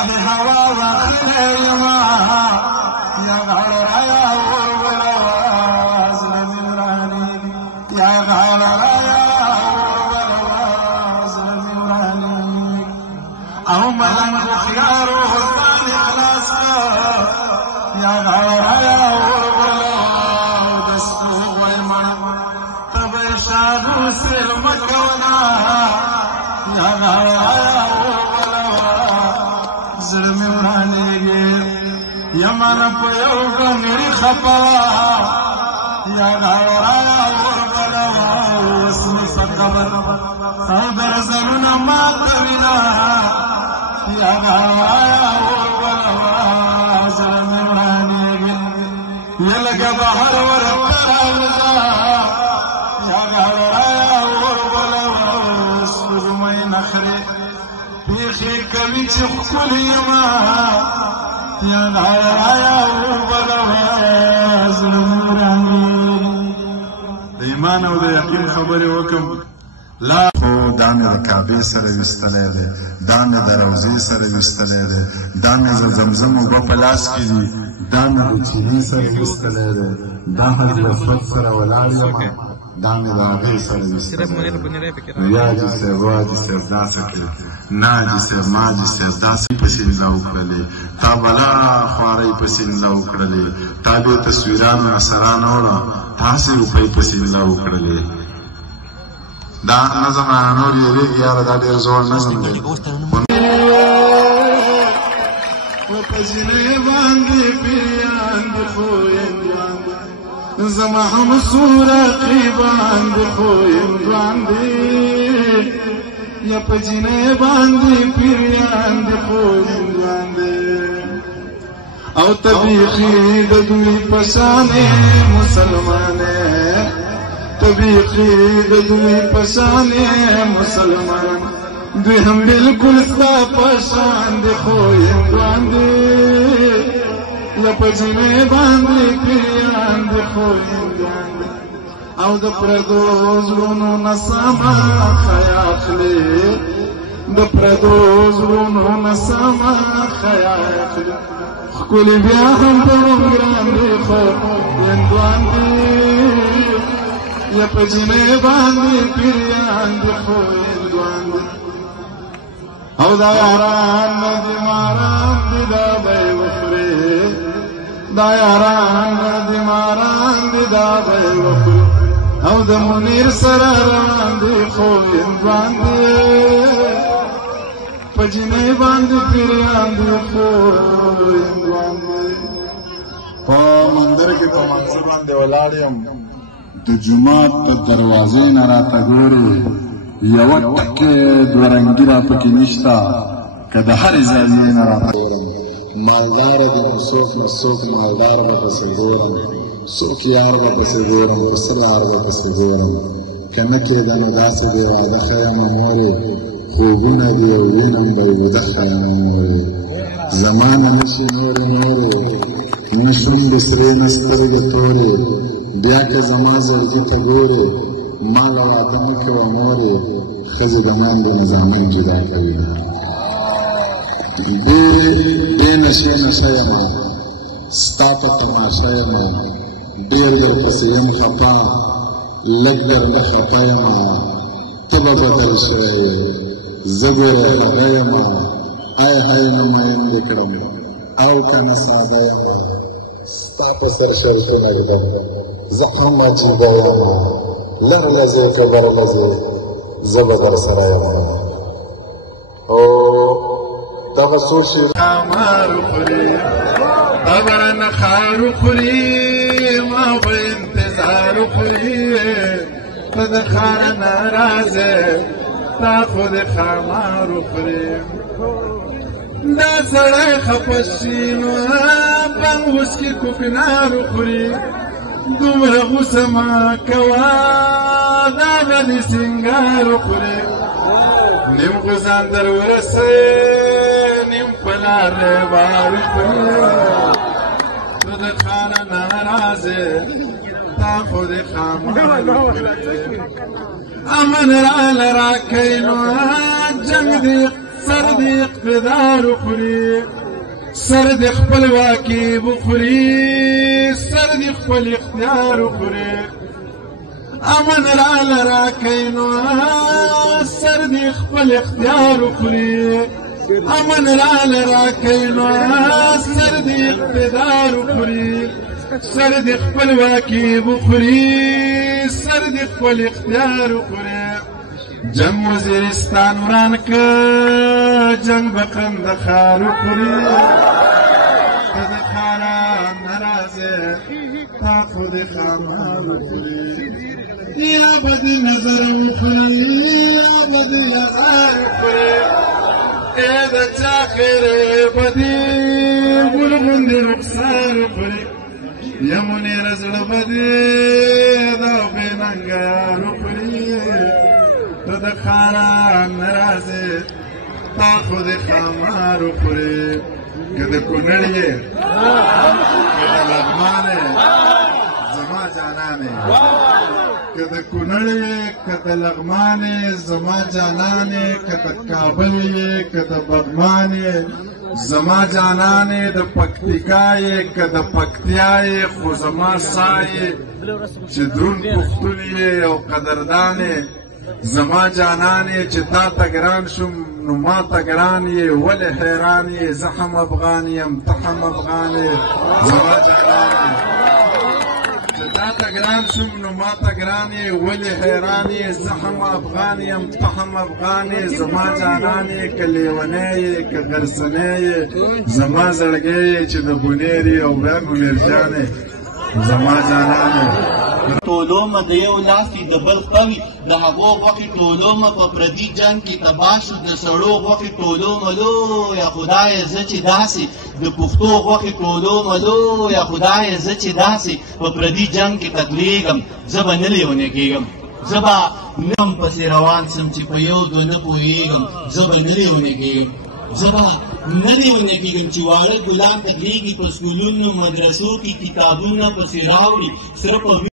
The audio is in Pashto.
گاهی هوا واخلی یما یا غاړه رایا ورواز لمرانی یا غاړه رایا ورواز لمرانی او ملنګ خيارو باندې خلاص یا غاړه رایا ورواز دستو وایما تبه شادو سر مکونا یا غاړه رایا زرمی ورانیگی یمن پیو گنگری خپا یا غارایا وربلوا اسمی فقبر خبر زمن ماتوینا یا غارایا وربلوا زرمی ورانیگی یلگا بحر وربلوا یا غارایا وربلوا سرمی نخری پیخی کبھی چخلی ما یا غایا وربلوا زرمورانی د ایمان او د یقین خبرې وکم لا خو دا مې د کعبې سره ویستلی دی دا مې د روضې سره ویستلی دی دا مې د زمزم اوبه په لاس کې دي دا مې د چیني سره ویستلی دی دا حضرت اسود سره ولاړ یم دا مې د هغې سره ویستلی دی یا حاجي صاحب و حاجي صاحب داسې کړې نه حاجي صاحب ما حاجي صاحب داسې پسې املا وکړلې تا بلا خوارۍ پسې املا وکړلې تا دې تصویرانو اثران وړه تاسې روپۍ پسې املا وکړلې دا نظم نور یېرېږي یاره دا ډېر زوړ نظم دی په زینې باندې پیریان د خویندوان زما هم سورقیبان د خویندوان دي یا په زینې باندې پیریان د خویندوان دي او طبیخي د دوی په شانې مسلمانې طبیخي د دوی په شانې مسلمان دوی هم بلکل ستا په شان د خویندوان دي یا په زینې باندې پیریان د خویندوان دي او د پردو زړونو نه سما خیا اخلي د پردو زړونو نه سما خیا اخلي ښکلي بیا هم په نوم ګران دي خویندوان دي یا په زینې باندې پیریان د خویندوان دي او دا یاران ندی ماران دی دا بی وخری دا یاران ندی ماران دی دا بی وخری او دا منیر سر روان دی خویندوان دی پا جنی باندی پیریان دی خویندوان دی پا مندر کی پا منصر باندی ولاریم دو جماعت پا دروازه نراتا گوری یو ټکه دوه رنګي را پکې نشته که د هرې زاویې نه راپورم مالداره د څوک مالدار به پسې ګورم څوک یار به پسې ګورم که څه یار به پسې ګورم که نه کېده نو داسې دی واده ښیمه مورې خوبونه دي او وینم به اوږده ښیمه مورې زما نه نشي نورې نه شونډې سرې نه سترګې تورې بیا که زما زړګي ته ګورې ما له واده مه کوه مورې ښځې د ماندې نه زامن جدا کوي بې نشې نشه یمه ستا په تماشه یمه ډېر درپسې یم خفه لږ درنه خفه یمه ته به بدل شوی یې زه ګوره هغه یمه ای هی نه مین دې کړم او که نه ساده یمه ستا په سر شرطونه ږدم زه هم عجیبه یمه لر لزې که بر لزې زه به در سره یم او دغه څو شعر خامار خوري خبره نه خار خوري ما به انتظار خوري ته د ښاره نه راځې تا خو د خامار خوري دا سړی خفه شي نو بنګ وسکي کوپینار خوري دومره غوسه مه کوه دا به دې سینګار وخورې نیم غوزان در ورسې نیم په لارې بار وخورې ته د خانه نه راځې تا خو د خامار وخورې امن راله راکوي نو جنګ دې سر د اقتدار خوري سر د خپلواکي بخوري سر د خپل اختیار خوري امن راله راکئ نو سر د خپل اختیار خوري امن راله راکئ نو سر د اقتدار خوري سر د خپلواکي بخوري سر د خپل اختیار خوري جنگ وزیرستان وران که جنگ بقندخار خوري قندخارا نرازه تا خود خامار خوري یا بدی نظر وخوري یا بدی لغار خوري ای د چا خیر بدی ګلغوندې رخسار خوري یمونې رزړه بدی دا بېننګه یار خوري ته د خاران نرازې تا خو د خامار خوري که د کونړ یې که د لغمان یې زما جانان یې که د کونړ یې که د لغمان یې زما جانان یې که د کابل یې که د بغمان یې زما جانان یې د پکتیکا یې که د پکتیا یې خو زما سا یې چې درون پښتون یې او قدردان یې زما جانان یې چې تا ته ګران شوم نو ما ته ګران یې ولې حیران یې زه هم افغان یم ته هم افغان یې زما جانان یې چې تا ته ګران شوم نو ما ته ګران یې ولې حیران یې زه هم افغان یم ته هم افغان یې زما جانان یې که لیونی یې که غرسنی یې زما زړګی یې چې د بونیر یې او بیا بونیرجان یې زما جانان یې ټولومه د یو لاس دي د بل خوي د هغو غوښې ټولومه په پردي جنګ کې تباه شو د سړو غوښې ټولومه لویه خدایه زه چې داسې د پښتو غوښې ټولومه لویه خدایه زه چې داسې په پردي جنګ کې قتلېږم زه به نه لیونی کېږم زه به نه هم پسې روان سم چې په یو دو نه پوهېږم زه به نه لیونی کېږم زه به نه لیونی کېږم چې واړه ګلان تګلېږي په سکولونو مدرسو کې کتابونه پسې راوړي سره په